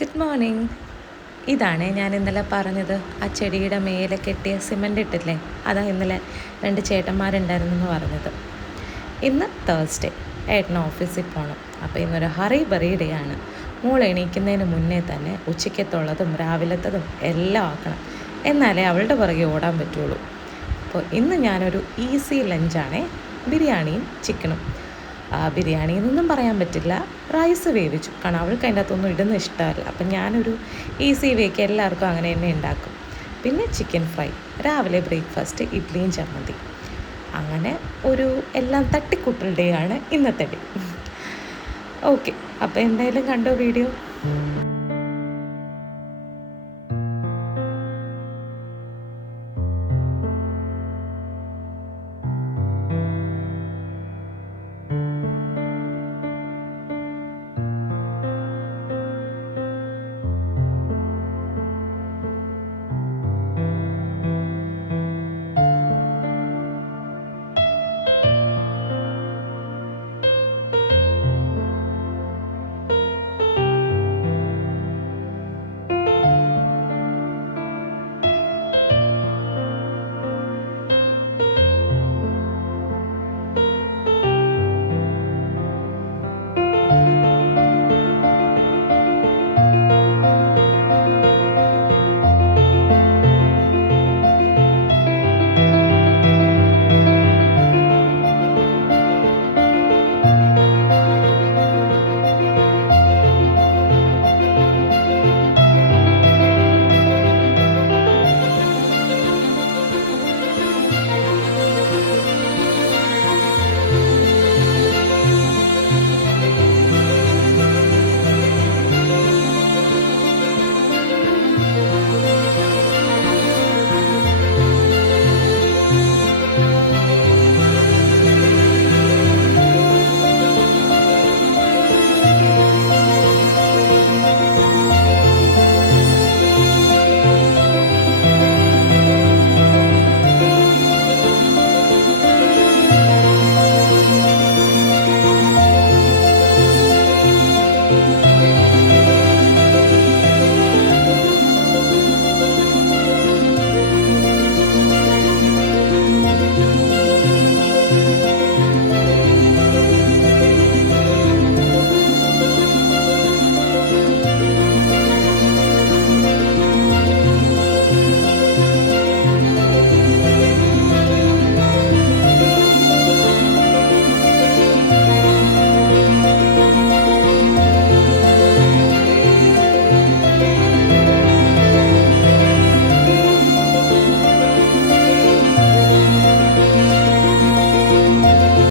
Good morning. ഇതാണ് ഞാൻ ഇന്നലെ പറഞ്ഞത്, ആ ചെടിയുടെ മേലെ കെട്ടിയ സിമൻ്റ് ഇട്ടില്ലേ, അതാ ഇന്നലെ 2 ചേട്ടന്മാരുണ്ടായിരുന്നെന്ന് പറഞ്ഞത്. ഇന്ന് തേഴ്സ്ഡേ, ഏട്ടന് ഓഫീസിൽ പോകണം. അപ്പോൾ ഇന്നൊരു ഹറി ബറി ഡേ ആണ്. മോൾ എണീക്കുന്നതിന് മുന്നേ തന്നെ ഉച്ചയ്ക്കത്തുള്ളതും രാവിലത്തതും എല്ലാം ആക്കണം, എന്നാലേ അവളുടെ പുറകെ ഓടാൻ പറ്റുള്ളൂ. അപ്പോൾ ഇന്ന് ഞാനൊരു ഈസി ലഞ്ചാണേ, ബിരിയാണിയും ചിക്കനും. ബിരിയാണി എന്നൊന്നും പറയാൻ പറ്റില്ല, റൈസ് വേവിച്ചു. കാരണം അവൾക്ക് അതിൻ്റെ അകത്തൊന്നും ഇടുന്ന ഇഷ്ടമല്ല. അപ്പം ഞാനൊരു ഈസി വേക്ക് എല്ലാവർക്കും അങ്ങനെ തന്നെ ഉണ്ടാക്കും. പിന്നെ ചിക്കൻ ഫ്രൈ, രാവിലെ ബ്രേക്ക്ഫാസ്റ്റ് ഇഡ്ഡലിയും ചമ്മന്തി. അങ്ങനെ ഒരു എല്ലാം തട്ടിക്കൂട്ടൽ ഡേ ആണ് ഇന്നത്തെ ഡേ. ഓക്കെ, അപ്പോൾ എന്തായാലും കണ്ടോ വീഡിയോ.